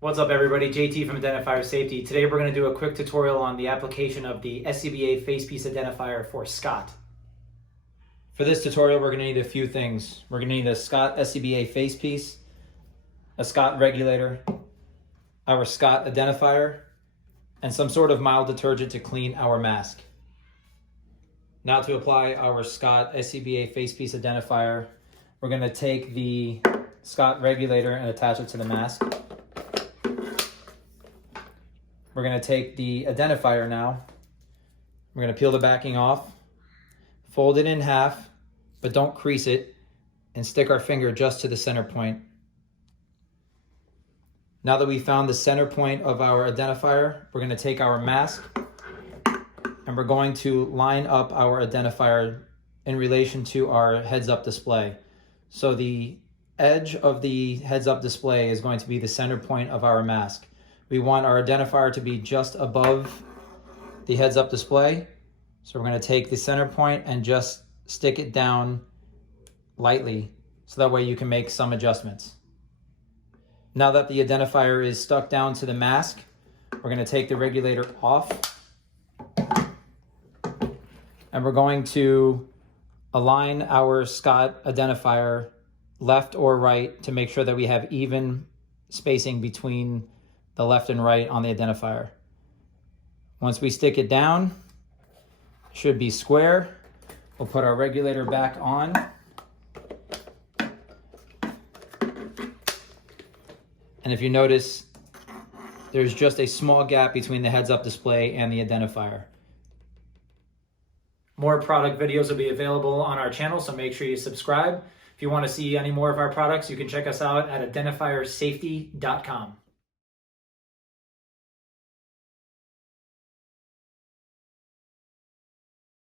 What's up everybody, JT from IdentiFire Safety. Today we're going to do a quick tutorial on the application of the SCBA Facepiece identifier for Scott. For this tutorial we're going to need a few things. We're going to need a Scott SCBA Facepiece, a Scott Regulator, our Scott identifier, and some sort of mild detergent to clean our mask. Now to apply our Scott SCBA Facepiece identifier, we're going to take the Scott Regulator and attach it to the mask. We're going to take the identifier now. We're going to peel the backing off, fold it in half, but don't crease it, and stick our finger just to the center point. Now that we found the center point of our identifier, we're going to take our mask and we're going to line up our identifier in relation to our heads-up display. So the edge of the heads-up display is going to be the center point of our mask. We want our identifier to be just above the heads-up display. So we're going to take the center point and just stick it down lightly, so that way you can make some adjustments. Now that the identifier is stuck down to the mask, we're going to take the regulator off and we're going to align our Scott identifier left or right to make sure that we have even spacing between the left and right on the identifier. Once we stick it down, it should be square. We'll put our regulator back on. And if you notice, there's just a small gap between the heads-up display and the identifier. More product videos will be available on our channel, so make sure you subscribe. If you want to see any more of our products, you can check us out at identifiresafety.com.